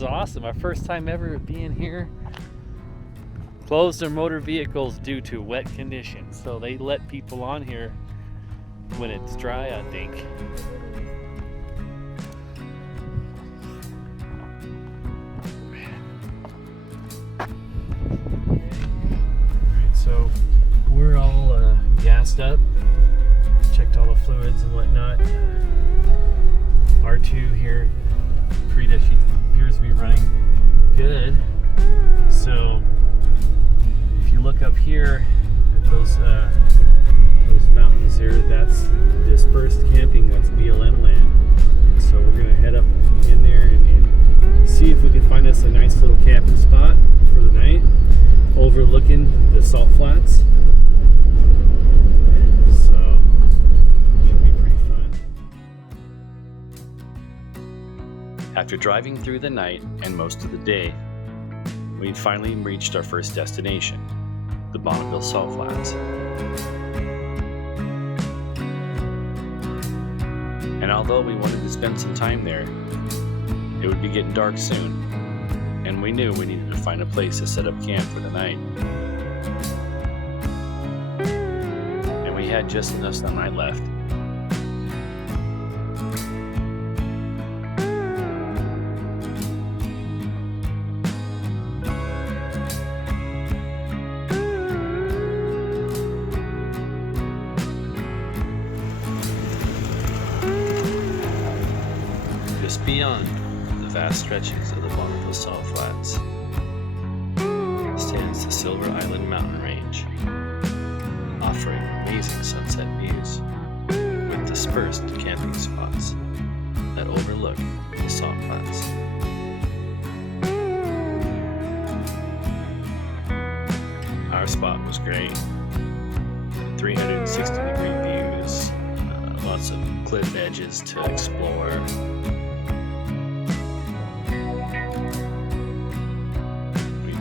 is awesome. Our first time ever being here. Closed their motor vehicles due to wet conditions, so they let people on here when it's dry, I think. Alright, so we're all gassed up, checked all the fluids and whatnot. R2 here, Frida, she appears to be running good. So if you look up here at those mountains there, that's dispersed camping, that's BLM land. So we're gonna head up in there and see if we can find us a nice little camping spot for the night, overlooking the salt flats. So should be pretty fun. After driving through the night and most of the day, we finally reached our first destination, the Bonneville Salt Flats. And although we wanted to spend some time there, it would be getting dark soon, and we knew we needed to find a place to set up camp for the night. And we had just enough sunlight left. Just beyond the vast stretches of the Bonneville Salt Flats stands the Silver Island mountain range, offering amazing sunset views with dispersed camping spots that overlook the salt flats. Our spot was great. 360-degree views, lots of cliff edges to explore.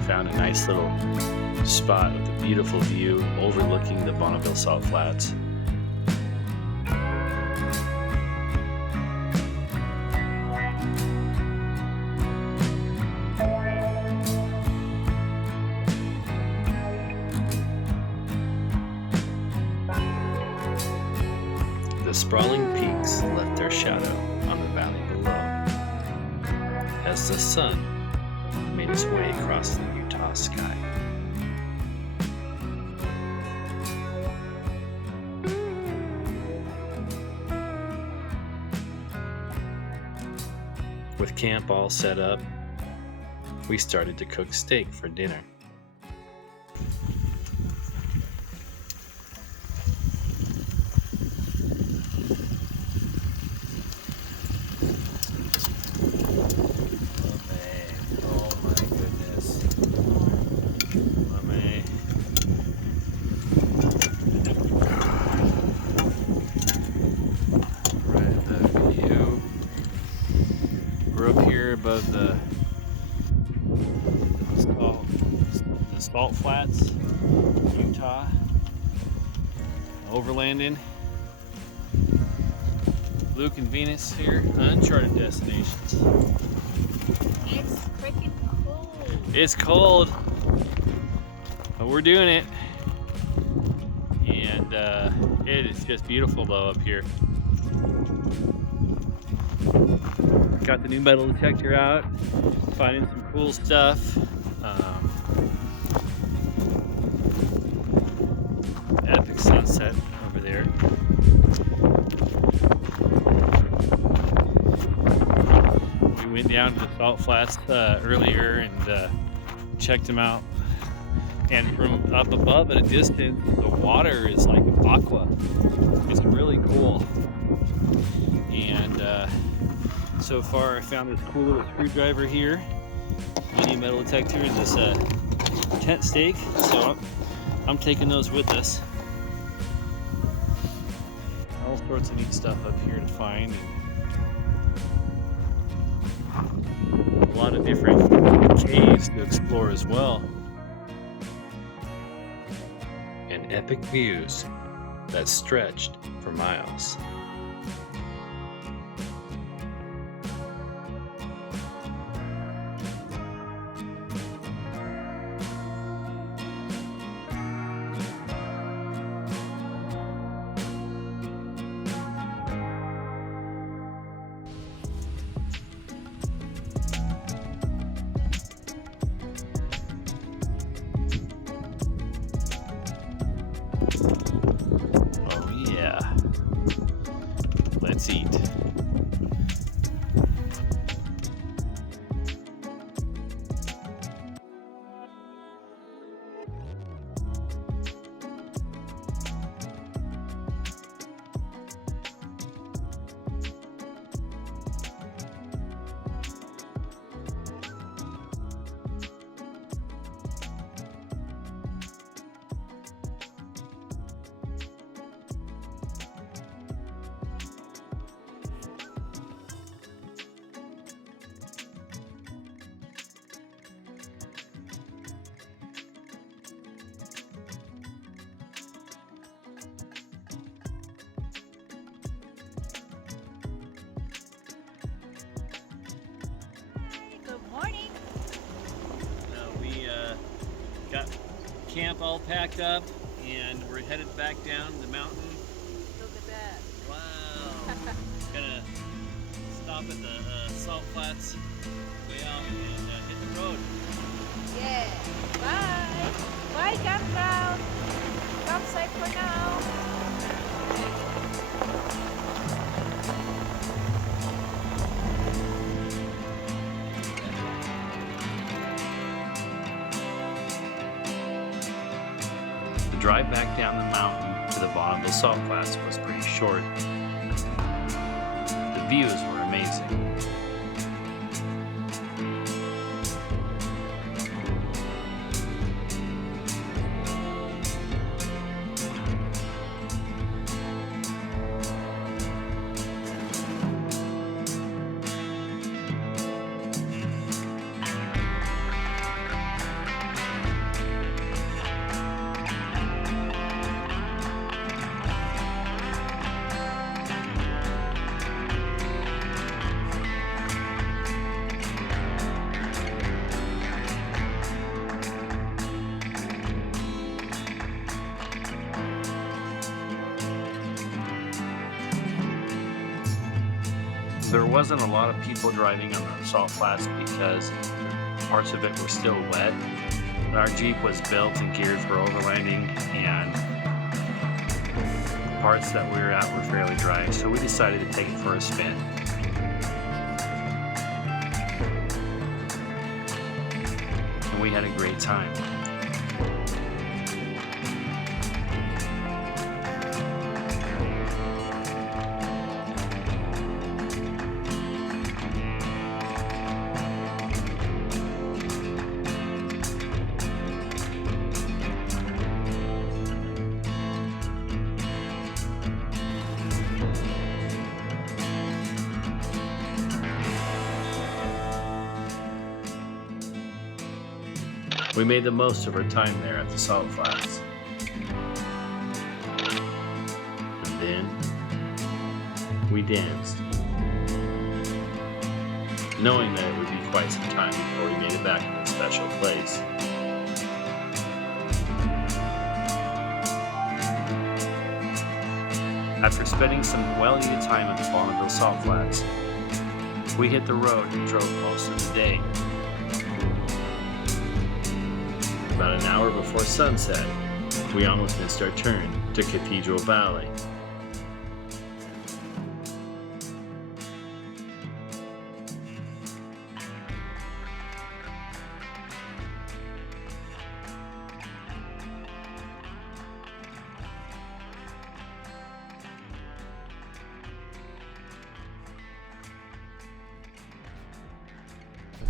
Found a nice little spot with a beautiful view overlooking the Bonneville Salt Flats. The sprawling peaks left their shadow on the valley below as the sun made its way across the Utah sky. With camp all set up, we started to cook steak for dinner. We're up here above the salt flats, Utah, Overlanding. Luke and Venus here, Uncharted Destinations. It's freaking cold. It's cold, but we're doing it. And it is just beautiful though up here. Got the new metal detector out, finding some cool stuff. Epic sunset over there. We went down to the salt flats earlier and checked them out. And from up above at a distance, the water is like aqua. It's really cool. And so far I found this cool little screwdriver here, mini metal detector, and this tent stake, so I'm taking those with us. All sorts of neat stuff up here to find, and a lot of different caves to explore as well, and epic views that stretched for miles. camp all packed up, and we're headed back down the mountain. Look at that. Wow. Gonna stop at the salt flats way out and hit the road. Yeah. Bye. Bye, campground. Campsite for now. The drive back down the mountain to the Bonneville salt flats was pretty short. The views were amazing. There wasn't a lot of people driving on the salt flats because parts of it were still wet. Our Jeep was built and geared for overlanding, and the parts that we were at were fairly dry, so we decided to take it for a spin. And we had a great time. We made the most of our time there at the salt flats. And then we danced, knowing that it would be quite some time before we made it back to the special place. After spending some well-needed time at the Bonneville salt flats, we hit the road and drove most of the day. About an hour before sunset, we almost missed our turn to Cathedral Valley.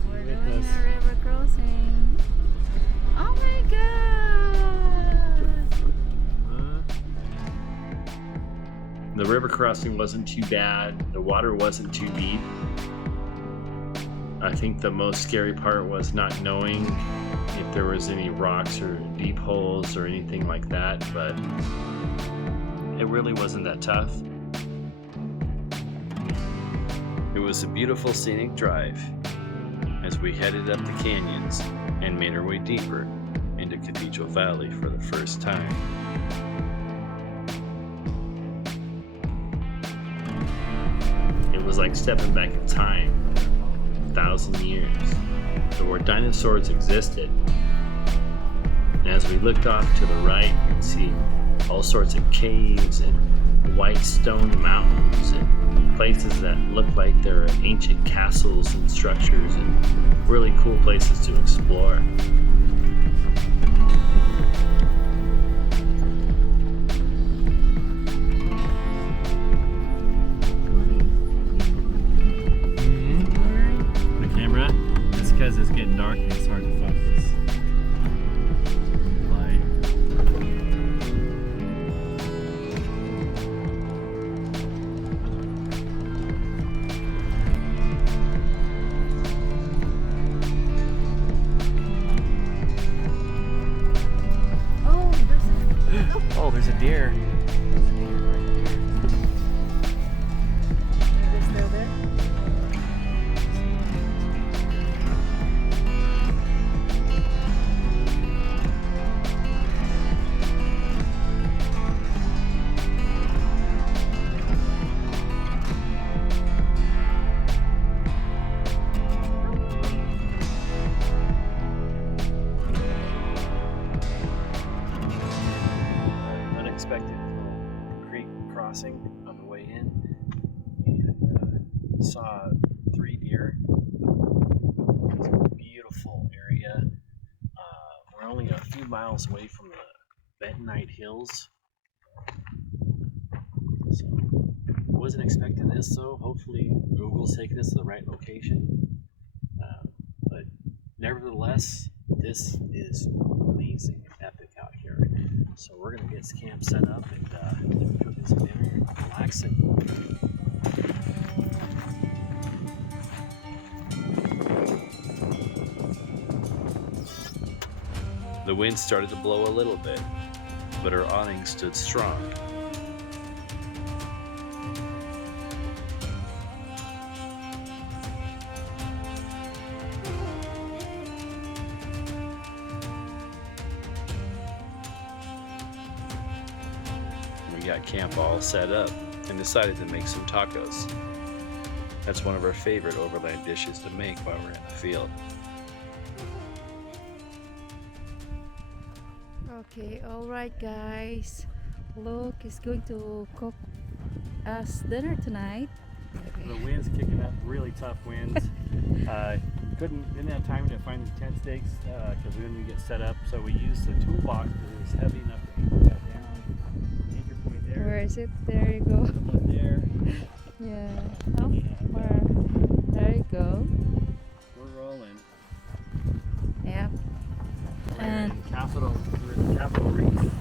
We're doing a river crossing. Oh my god! The river crossing wasn't too bad. The water wasn't too deep. I think the most scary part was not knowing if there was any rocks or deep holes or anything like that, but it really wasn't that tough. It was a beautiful scenic drive as we headed up the canyons and made our way deeper into Cathedral Valley for the first time. It was like stepping back in time 1,000 years, to where dinosaurs existed. And as we looked off to the right, you could see all sorts of caves and white stone mountains and places that looked like there were ancient castles and structures and really cool places to explore. The camera? It's because it's getting dark and it's hard to focus. Light. Oh, there's a deer. Is it still there? miles away from the Bentonite Hills. So I wasn't expecting this, though. Hopefully Google's taking us to the right location. But nevertheless, this is amazing and epic out here. So we're gonna get this camp set up and cooking some dinner and relaxing. The wind started to blow a little bit, but our awning stood strong. We got camp all set up and decided to make some tacos. That's one of our favorite overland dishes to make while we're in the field. Okay, alright guys. Luke is going to cook us dinner tonight. The wind's kicking up, really tough winds. Didn't have time to find the tent stakes because we didn't get set up. So we used the toolbox that was heavy enough to anchor that down. Anchor point there. Where is it? There you go. One there. Yeah. Oh, Yeah. where? There you go. We're rolling. Yep. We're And in Capital Reef.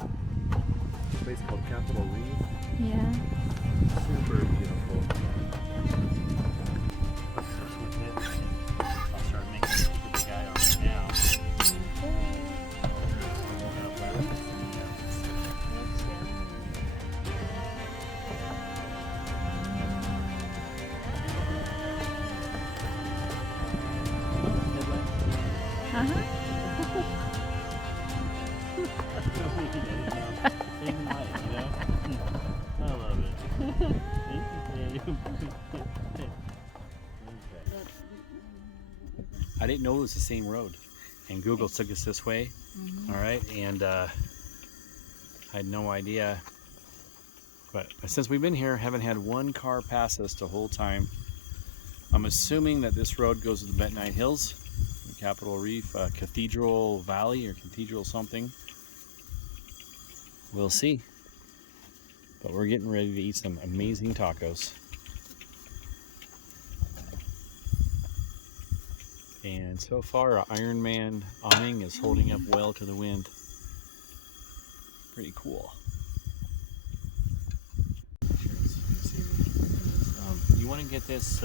A place called Capital Reef. yeah. Super beautiful. I'll start making the guy on it now. Uh-huh. Same light, you know? I love it. I didn't know it was the same road, and Google took us this way. All right, and I had no idea. But since we've been here, haven't had one car pass us the whole time. I'm assuming that this road goes to the Bentonite Hills, Capital Reef, Cathedral Valley or Cathedral something. We'll see. But we're getting ready to eat some amazing tacos. And so far, our Iron Man awning is holding up well to the wind. Pretty cool. You want to get this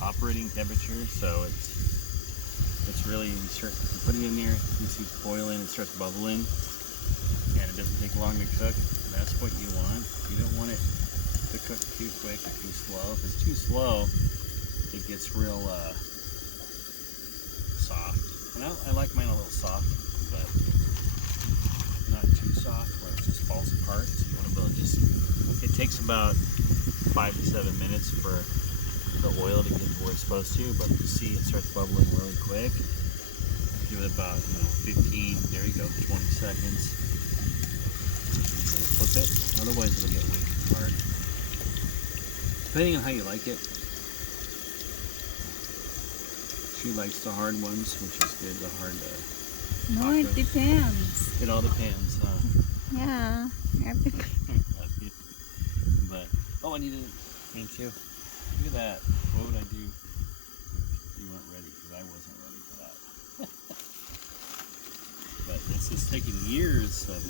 operating temperature, so it's really, you put it in there, you see it boiling, it starts bubbling, and it doesn't take long to cook. That's what you want. You don't want it to cook too quick or too slow. If it's too slow, it gets real soft. And I like mine a little soft, but not too soft where it just falls apart. So you want to be able to just, it takes about 5 to 7 minutes for the oil to get to where it's supposed to, but you see it starts bubbling really quick. Give it about 15, there you go, 20 seconds. Flip it, otherwise it'll get way too hard. Depending on how you like it. She likes the hard ones, which is good, the hard No, tacos. it depends. It all depends, huh? Yeah. But, oh, I need to, thank you. Look at that. What would I do? You weren't ready, because I wasn't ready for that. But this has taken years of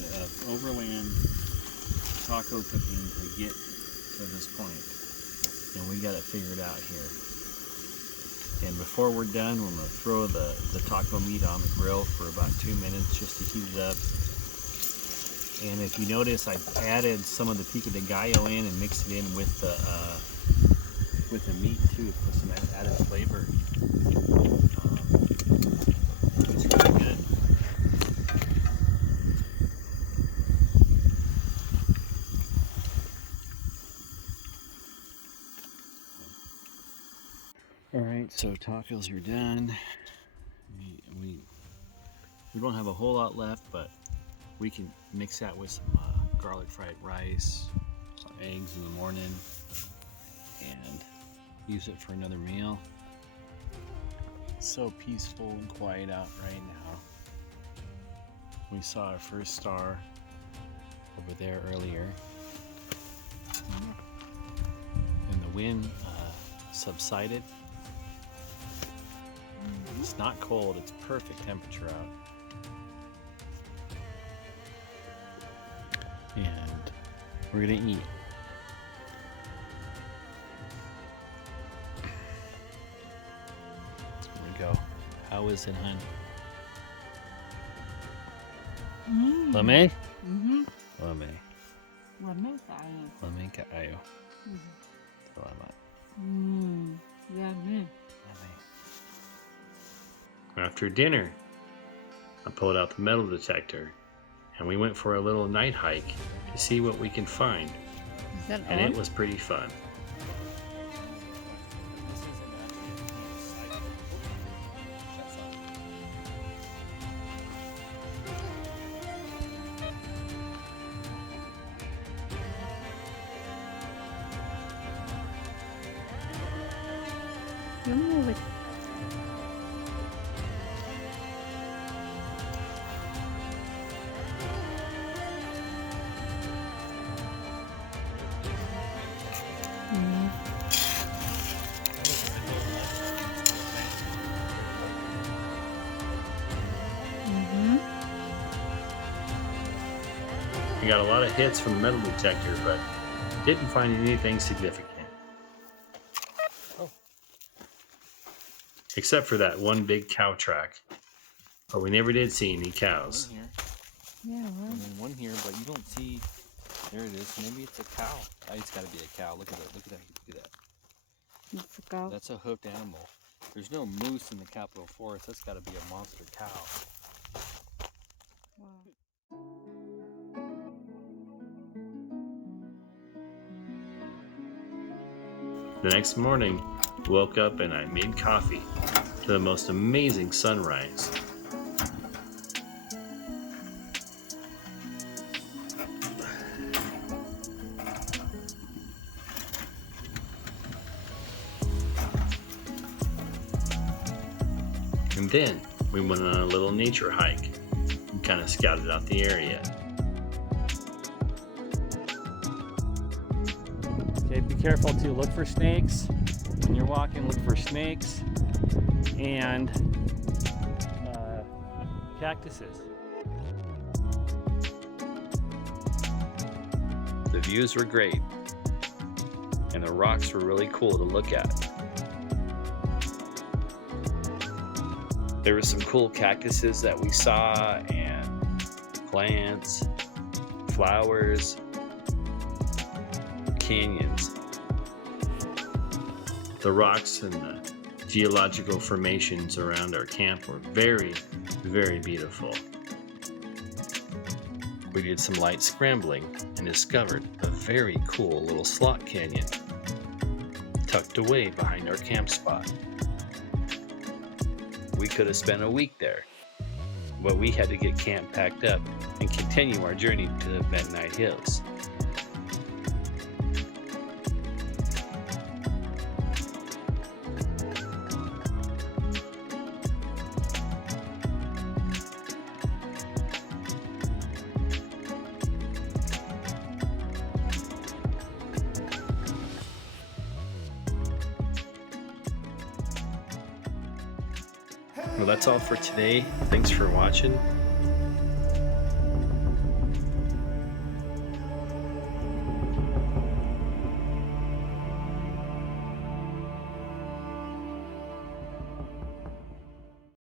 overland taco cooking to get to this point. And we got it figured out here. And before we're done, we're going to throw the taco meat on the grill for about 2 minutes just to heat it up. And if you notice, I added some of the pico de gallo in and mixed it in with the meat too, for some added flavor. It's really good. All right, so tacos are done. We don't have a whole lot left, but we can mix that with some garlic fried rice, some eggs in the morning, and use it for another meal. It's so peaceful and quiet out right now. We saw our first star over there earlier. And the wind subsided. It's not cold, it's perfect temperature out. And we're gonna eat. There we go. How is it, hon? Lamay? Lamay. Lamay tayo. Lamay kaayo. Salamat. Yummy. Lamay. After dinner, I pulled out the metal detector and we went for a little night hike to see what we can find. Is that And all? it was pretty fun. You move it. We got a lot of hits from the metal detector, but didn't find anything significant. Oh. Except for that one big cow track. But we never did see any cows. One here, Yeah, well. and then one here, but you don't see. There it is. Maybe it's a cow. Oh, it's got to be a cow. Look at that. Look at that. Look at that. It's a cow. That's a hooked animal. There's no moose in the Capitol Forest. That's got to be a monster cow. Wow. The next morning, woke up and I made coffee to the most amazing sunrise. And then we went on a little nature hike and kind of scouted out the area. Okay, be careful too. Look for snakes. When you're walking, look for snakes and cactuses. The views were great, and the rocks were really cool to look at. There were some cool cactuses that we saw, and plants, flowers, canyons. The rocks and the geological formations around our camp were very, very beautiful. We did some light scrambling and discovered a very cool little slot canyon tucked away behind our camp spot. We could have spent a week there, but we had to get camp packed up and continue our journey to the Midnight Hills. Well, that's all for today. Thanks for watching.